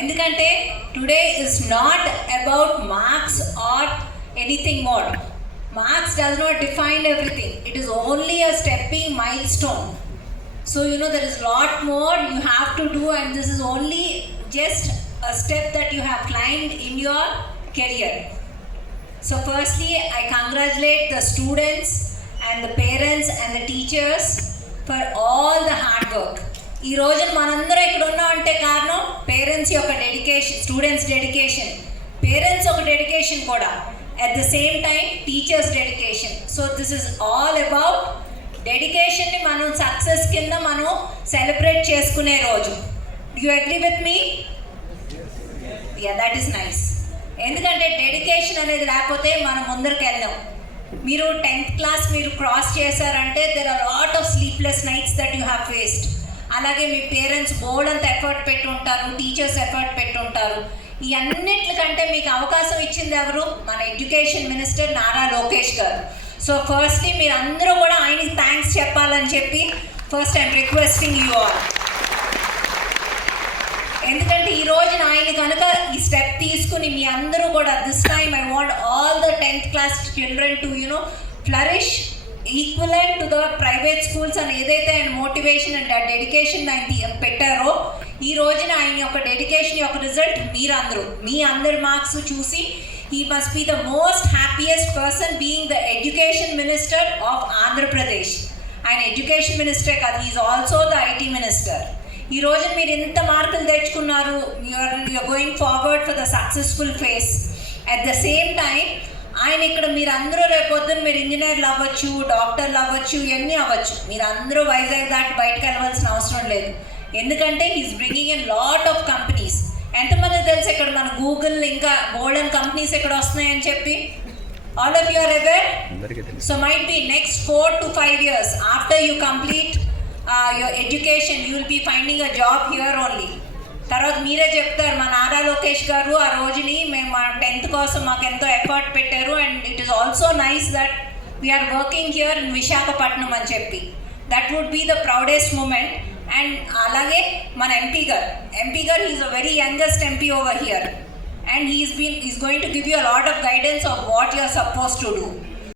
ఎందుకంటే today is not about marks or anything more. Marks does not define everything. It is only a stepping milestone. So there is lot more you have to do, and this is only just a step that you have climbed in your career. So firstly, I congratulate the students and the parents and the teachers for all the hard work. ఈ రోజు మనందరం ఇక్కడ ఉన్నాం అంటే కారణం పేరెంట్స్ యొక్క dedication, students dedication, parents ఒక డెడికేషన్ కూడా. At the same time, teachers' dedication. So this is all about dedication ni manu success kinda manu celebrate cheskune roju. Do you agree with me? Yeah, that is nice. ఎందుకంటే డెడికేషన్ అనేది లేకపోతే మనం ముందరికి వెళ్దాం. మీరు 10th class మీరు cross చేశారంటే there are lot of sleepless nights that you have faced. అలాగే మీ పేరెంట్స్ బోర్డ్ అంత ఎఫర్ట్ పెట్టుంటారు, టీచర్స్ ఎఫర్ట్ పెట్టుంటారు. ఈ అన్నిటికంటే మీకు అవకాశం ఇచ్చింది ఎవరు? మన ఎడ్యుకేషన్ మినిస్టర్ నారా లోకేష్ గారు. సో ఫస్ట్లీ మీరు అందరూ కూడా ఆయనకి థ్యాంక్స్ చెప్పాలని చెప్పి first I'm requesting you all. ఎందుకంటే ఈ రోజున ఆయన కనుక ఈ స్టెప్ తీసుకుని మీ అందరూ కూడా this time I want all the 10th class children to flourish equivalent to the private schools అని ఏదైతే ఆయన మోటివేషన్ అండ్ డెడికేషన్ ఆయన పెట్టారో, ఈ రోజున ఆయన యొక్క డెడికేషన్ యొక్క రిజల్ట్ మీరందరూ మీ అందరి మార్క్స్ చూసి he must be the most happiest person being the education minister of Andhra Pradesh. ఆయన ఎడ్యుకేషన్ మినిస్టరే కాదు, is also the IT minister. ఈ రోజు మీరు ఎంత మార్కులు తెచ్చుకున్నారు, you're going forward for the successful phase. At the same time ఆయన ఇక్కడ మీరు అందరూ రేపొద్దున మీరు ఇంజనీర్లు అవ్వచ్చు, డాక్టర్లు అవ్వచ్చు, ఇవన్నీ అవ్వచ్చు. మీరు అందరూ వైజాగ్ దాటి బయటకు వెళ్ళవలసిన అవసరం లేదు. ఎందుకంటే he's bringing in lot of companies. ఎంతమంది తెలుసు ఇక్కడ మన గూగుల్ ఇంకా గోల్డెన్ కంపెనీస్ ఇక్కడ వస్తున్నాయని చెప్పి? All of you are aware. So might be next 4 to 5 years after you complete your education you will be finding a job here only. తర్వాత మీరే చెప్తారు మా నారా లోకేష్ గారు ఆ రోజుని మేము మా 10th కోసం మాకు ఎంతో ఎఫర్ట్ పెట్టారు, and it is also nice that we're working here in Visakhapatnam అని చెప్పి. That would be the proudest moment. And అలాగే మన ఎంపీ గారు he's a very youngest MP over here, and he's going to give you a lot of guidance of what you are suppose to do.